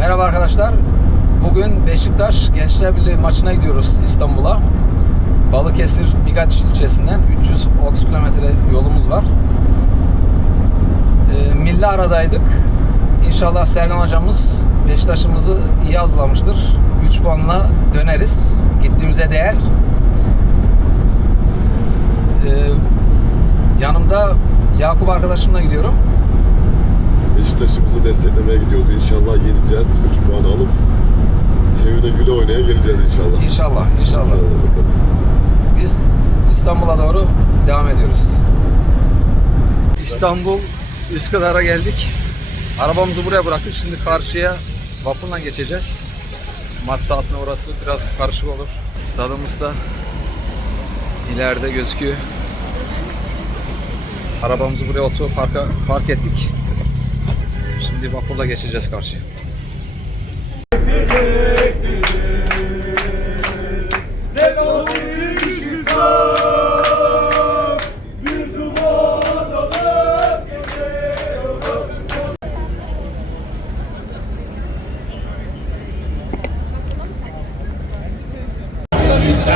Merhaba arkadaşlar. Bugün Beşiktaş Gençler Birliği maçına gidiyoruz İstanbul'a. Balıkesir Bigaç ilçesinden 330 kilometre yolumuz var. Ee, milli aradaydık. İnşallah Serkan hocamız Beşiktaş'ımızı iyi hazırlamıştır. 3 puanla döneriz. Gittiğimize değer. Ee, yanımda Yakup arkadaşımla gidiyorum. Beşiktaş'ımızı desteklemeye gidiyoruz. İnşallah yeneceğiz. 3 puan alıp sevine güle oynaya geleceğiz inşallah. İnşallah, inşallah. bakalım. Biz İstanbul'a doğru devam ediyoruz. İstanbul Üsküdar'a geldik. Arabamızı buraya bıraktık. Şimdi karşıya vapurla geçeceğiz. Maç saatine orası biraz karışık olur. Stadımız da ileride gözüküyor. Arabamızı buraya otoparka park ettik. Şimdi vapurla geçeceğiz karşıya.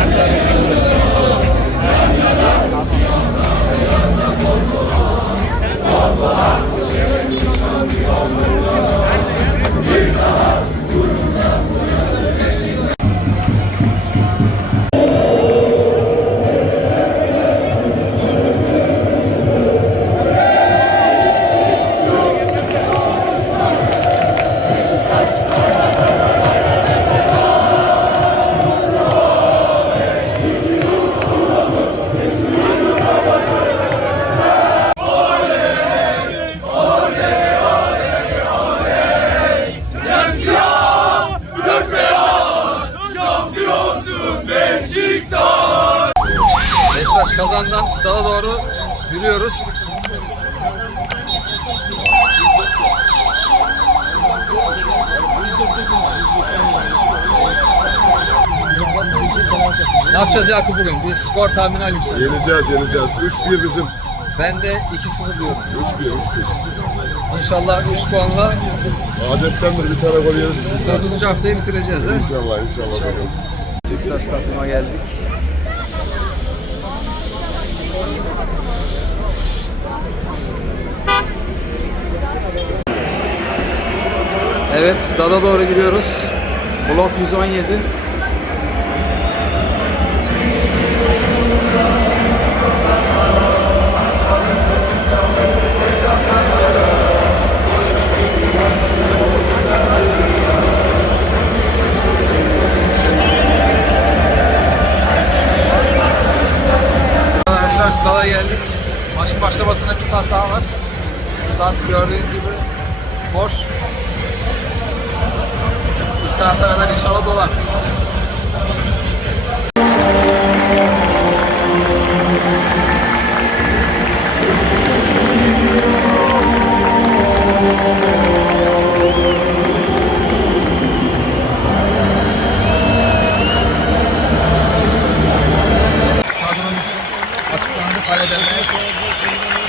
Beşiktaş stada doğru yürüyoruz. Ne yapacağız Yakup bugün? Bir skor tahmini alayım sen. Yeneceğiz, yeneceğiz. 3-1 bizim. 3-1, Ben de 2-0 diyorum. 3-1. İnşallah 3 puanla Adettendir bir tane gol yeriz. 9. haftayı bitireceğiz. He? İnşallah, inşallah. bakalım. Beşiktaş stadyuma geldik. Evet, stada doğru giriyoruz. Blok 117. Arkadaşlar stada geldik. Maçın başlamasına bir saat daha var. Stad gördüğünüz gibi boş. Saate kadar inşallah dolar.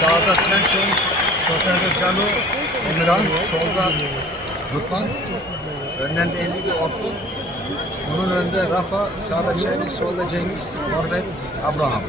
Sağda Svensson, stoperde Cano, Emirhan, solda Lutman, önden de Enrique Otto, bunun önünde Rafa, sağda Çelik, solda Cengiz, Forvet, Abraham.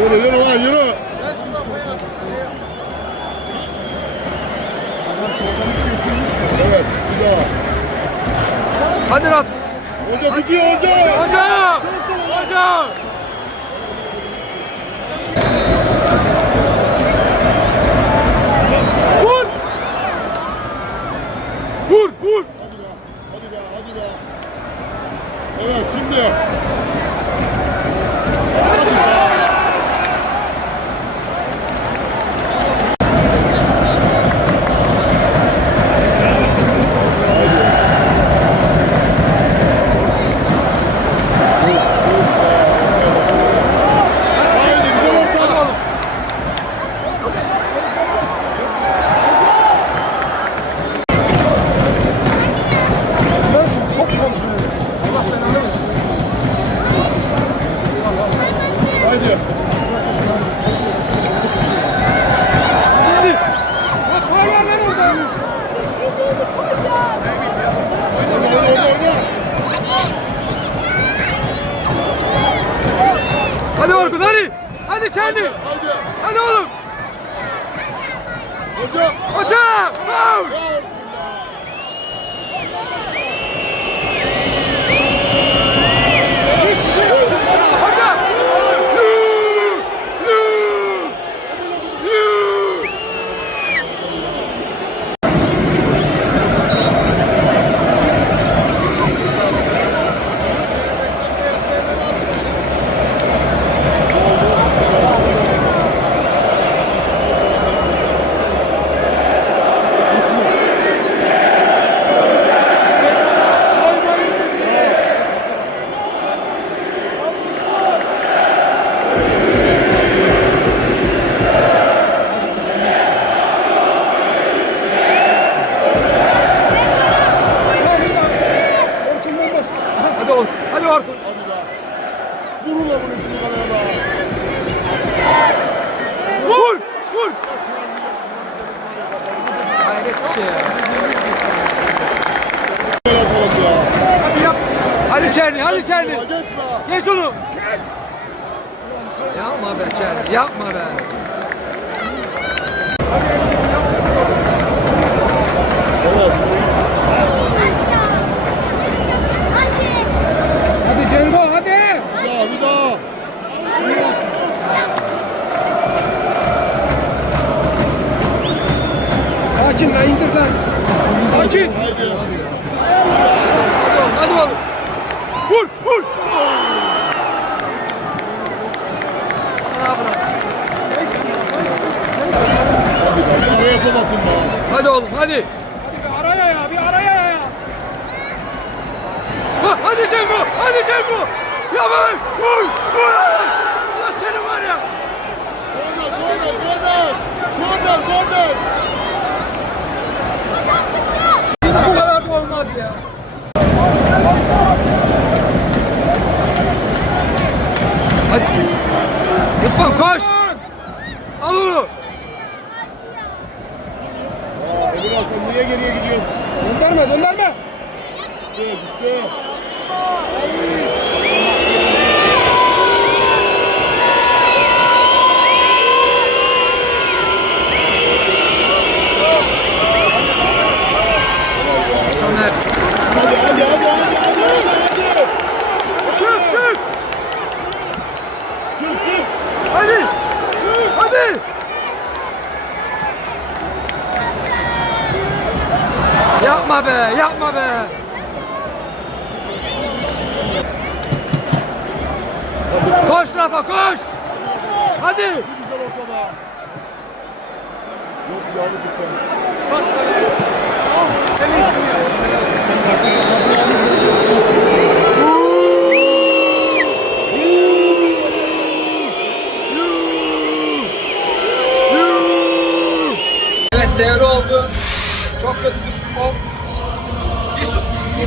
Yürü yürü lan yürü. Evet bir daha. Hadi Rat. Hoca gidiyor hoca. Hoca. Hoca. Orkun hadi. Hadi Şenli. Hadi, hadi. hadi oğlum. Hocam. Hocam. Hocam. Hocam. be Kel, yapma be. Hadi Cengo! Hadi Cengo! Ya ben! Vur! Vur! Ulan seni var ya! Korner! Korner! Korner! Korner! Korner! Bu kadar da olmaz ya! Hadi! Lütfen koş! Al onu! Emir Aslan niye geriye gidiyorsun? Dönderme, dönderme! Gitti, gitti. Bye.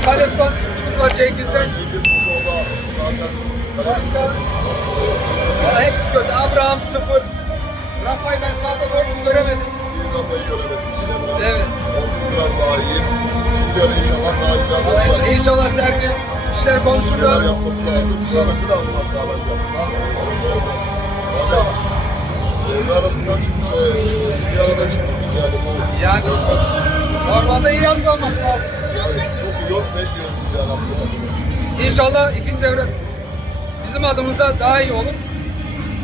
Hala tutan sütümüz var Cengiz'den. Başka? Valla hepsi kötü. Abraham sıfır. Rafa'yı ben sağda doğru düz göremedim. bir kafayı göremedik işte biraz. Evet. Biraz daha iyi. İkinci inşallah daha güzel Valla Sergi işler Şeyler konuşuluyor. yapması lazım, düşürmesi lazım hatta bence. Olursa olmaz. İnşallah. Devre arasından çıkmış, e, bir arada çıktık biz yani bu. Yani normalde iyi yazılı olması lazım. Çok yok bekliyoruz biz yani aslında. İnşallah ikinci devre bizim adımıza daha iyi olur.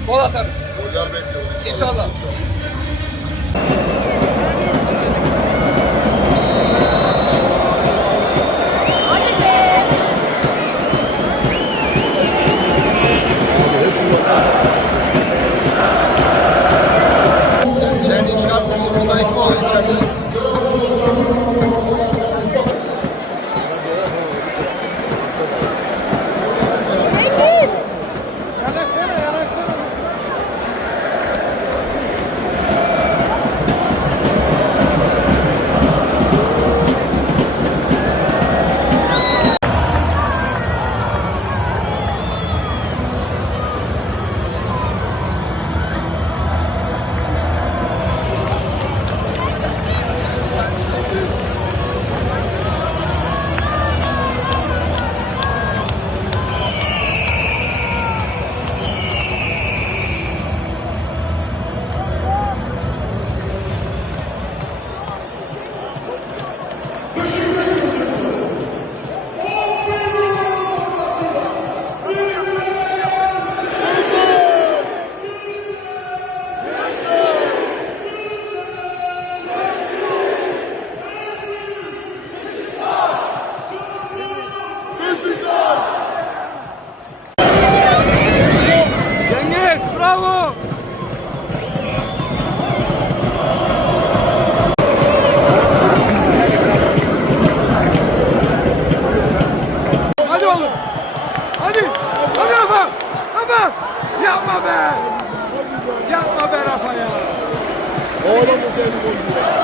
Gol atarız. Goller bekliyoruz İnşallah. Hadi Oğlum güzel bir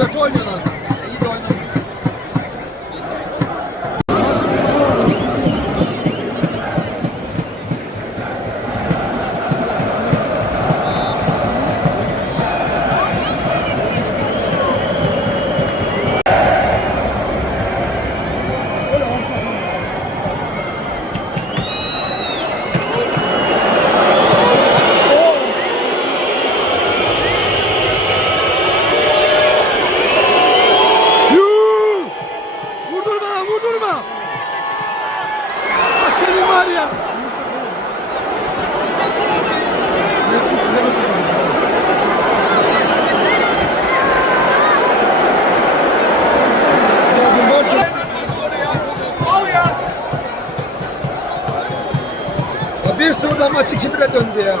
Ama var ya. Bir sıfırdan maç 2-1'e döndü ya.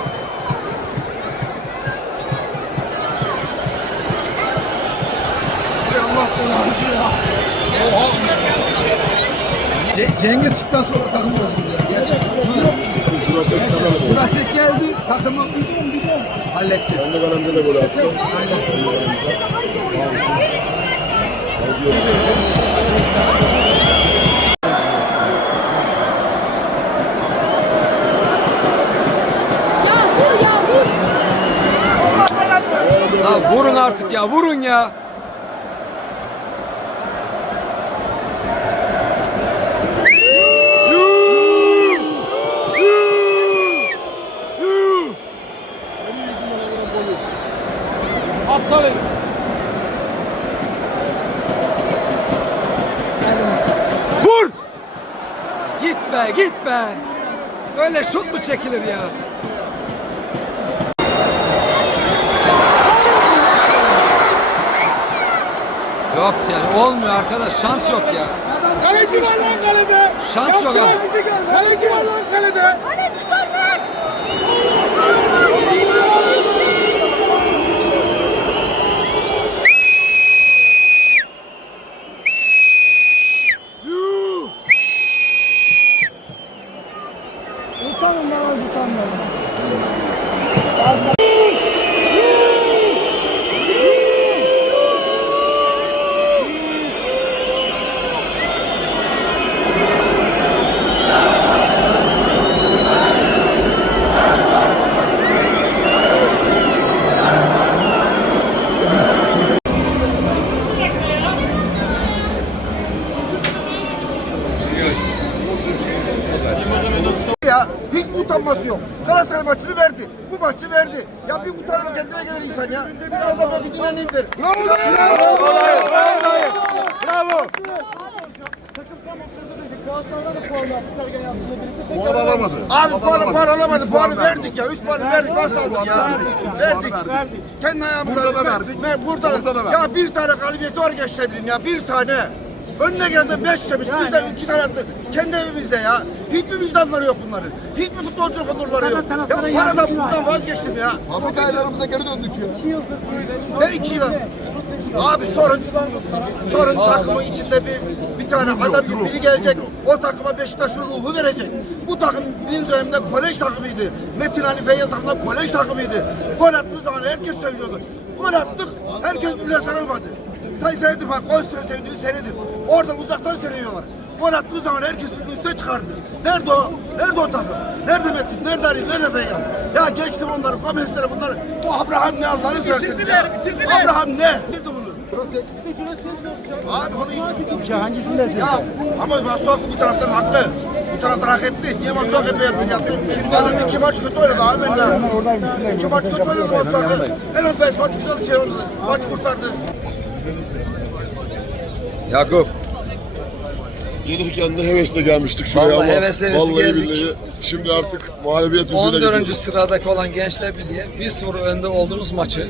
Ce- Cengiz çıktıktan sonra takımı. Halletti. Sandıkan amca da gol attı. Ya vur ya vur. Ya vurun artık ya vurun ya. Be. Böyle şut mu çekilir ya? Yok yani olmuyor arkadaş şans yok ya. Kaleci var lan kalede. Şans yok Yapsana. ha. Kaleci var lan kalede. Kaleci görmek. Utanın lan az utanın. ya. Hiç utanması yok. Galatasaray maçını verdi. Bu maçı verdi. Ya bir utanır kendine gelir insan ya. Biraz da böyle bir dinleneyim der. Bravo! Puan alamadı. Abi puanı puan alamadı. Puanı verdik ya. Üç puanı verdik. Nasıl aldık ya? Verdik. Kendi ayağımıza Burada da ver- verdik. ver- Burada, da da Ya bir tane galibiyeti var gençlerin ya. Bir tane. Önüne geldi beş yemiş. Bizden iki tane attı. Kendi evimizde ya. Hiçbir vicdanları yok bunların. Hiçbir futbolcu onurları yok. Ya paradan bundan vazgeçtim ya. Fabrika aylarımıza geri döndük ya. Ne iki yıl? Abi sorun, sorun takımın içinde bir bir tane adam biri gelecek, o takıma Beşiktaş'ın ruhu verecek. Bu takım birinci dönemde kolej takımıydı. Metin Ali Feyyaz takımında kolej takımıydı. Gol attığı zaman herkes seviniyordu. Gol attık, herkes birbirine sarılmadı. Sen seyredin bak, gol sevdiğini seyredin. Oradan uzaktan seyrediyorlar. Gol attığı zaman herkes birbirinin üstüne çıkardı. Nerede o? Nerede o takım? Nerede Metin? Nerede Ali? Nerede Feyyaz? Ya geçtim onları, Gomez'leri bunları. Bu Abraham ne Allah'ını seversen ya. Abraham ne? Nerede bunu? Abi bunu Hangisindesin? ya ama Masuak bu taraftan haklı. Bu taraftan hak etti. Niye Masuak hep yaptın ya? Şimdi adam iki maç kötü oynadı abi ya. İki maç kötü oynadı Masuak'ı. En az beş maç güzel şey oynadı. Maç kurtardı. Yakup Gelirken de hevesle gelmiştik şuraya Vallahi ama hevesle hevesle vallahi geldik. billahi şimdi artık muhalefet yüzüne 14. gidiyoruz. sıradaki olan Gençler Birliği 1-0 önde olduğumuz maçı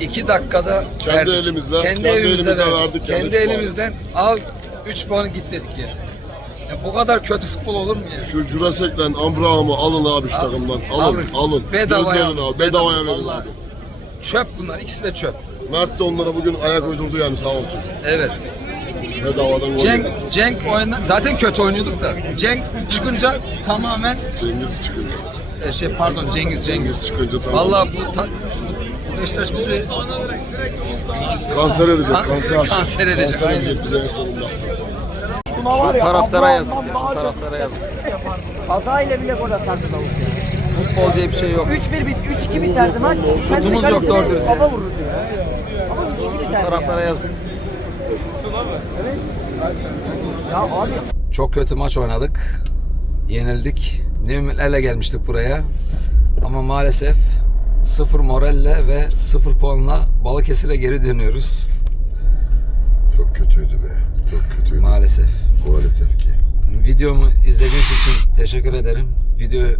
2 dakikada Kendi verdik. elimizle, kendi, kendi elimizle elimizle verdik. verdik Kendi üç puan. elimizden al 3 puanı git dedik ya. ya. Bu kadar kötü futbol olur mu ya? Şu Jurasek'le Ambraham'ı alın abi şu takımdan. Alın, Alın. Bedavaya Gönderin alın. Bedavaya verin Vallahi. abi. Çöp bunlar ikisi de çöp. Mert de onlara bugün ayak uydurdu yani sağ olsun. Evet. Bedavadan gol Cenk, yedik. Cenk oyunda zaten kötü oynuyorduk da. Cenk çıkınca tamamen Cengiz çıkınca. e, şey pardon Cengiz Cengiz. çıkınca tamam. Vallahi bu ta, Beşiktaş bizi Kanser edecek, Kan- kanser. kanser edecek, Kanser aynen. edecek bize en sonunda. şu taraftara yazık ya. Şu taraftara yazık. Kaza ile bile gol atardı Davut ya. Futbol diye bir şey yok. 3-1 bit 3-2 biterdi maç. Şutumuz yok doğru dürüst ya. Baba vururdu ya. Ama 3-2 biterdi. Taraftara yazık. Ya abi Çok kötü maç oynadık. Yenildik. Ne ümitlerle gelmiştik buraya. Ama maalesef sıfır moralle ve sıfır puanla Balıkesir'e geri dönüyoruz. Çok kötüydü be. Çok kötüydü. Maalesef. Maalesef ki. Videomu izlediğiniz için teşekkür ederim. Videoyu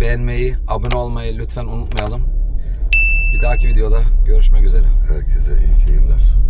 beğenmeyi, abone olmayı lütfen unutmayalım. Bir dahaki videoda görüşmek üzere. Herkese iyi seyirler.